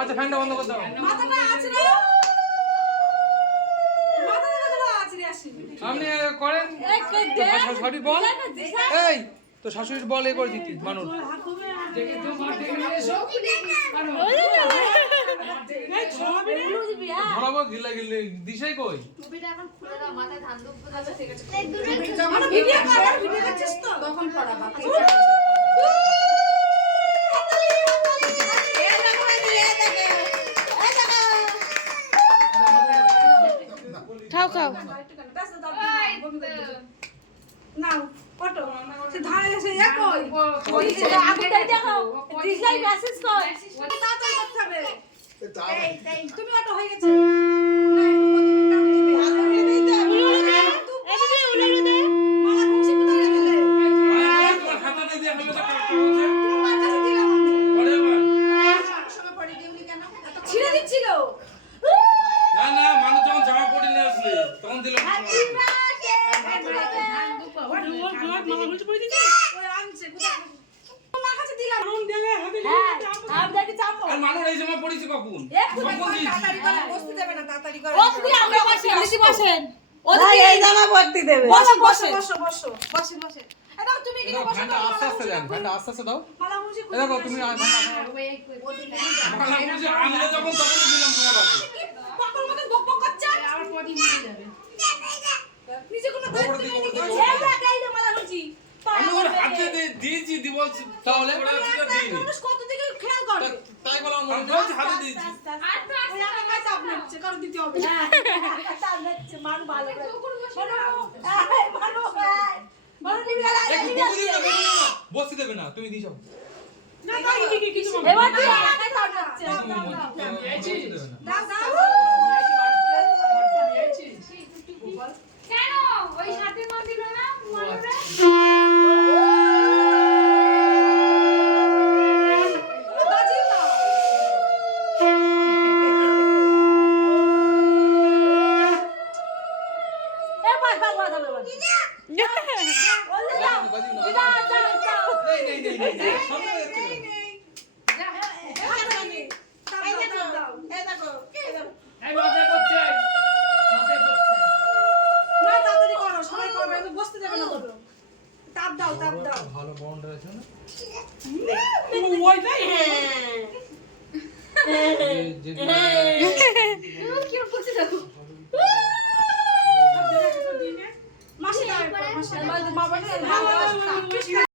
আচ্ছা ফ্যানটা বন্ধ করে দাও। আপনি করেন শাশুড়ি বল, এই তো শাশুড়ির বল এ করে দিতি মানুষ। ধরাবো গিল্লা গিল্লি দিশাই কই খাও খাও নাও ফটো সে ধারে এসে কই ওই যে আগে দেখো দিশাই মেসেজ কর তাড়াতাড়ি করতে হবে এই তুমি অটো হয়ে গেছে ছিড়ে দিচ্ছিল না না মানুষ যখন জামা পরে নিয়ে আসলে তখন দিল মানুষ এই জামা পরেছি কখন বসতে দেবে না তাড়াতাড়ি করে এই জামা পরতে দেবে বসো বসো বসো বসো বসেন বসেন দাও তুমি এখানে বসো ফ্যানটা আস্তে আস্তে দেন, ফ্যানটা আস্তে আস্তে দাও। মালা মুজি এই দেখো তুমি মালা মুজি আনলে যখন তখন দিলাম তোমার কাছে পাগল মত বকবক করছে আর পদি নিয়ে যাবে নিজে কোনো দায়িত্ব নেই কি এই লাগাই দে মালা মুজি আমি ওর হাতে দিয়েছি দিবল তাহলে মানুষ কত দিকে খেয়াল করে তাই বললাম মনে হচ্ছে হাতে দিয়েছি আর তো ওই আমার চাপ নিচ্ছে কারণ দিতে হবে চাপ নিচ্ছে মান ভালো করে মানো ভাই মানো নিবি বসতে দেবে না তুমি দিয়ে যাও না না কিছু এবার তুই আমাকে চাপ নিচ্ছে দাও দাও কেন ওই সাথে মা দিল না মনে ভালো বন্ড রয়েছে না কি করছিস দেখো মাসি দাও মাসি মা বাবা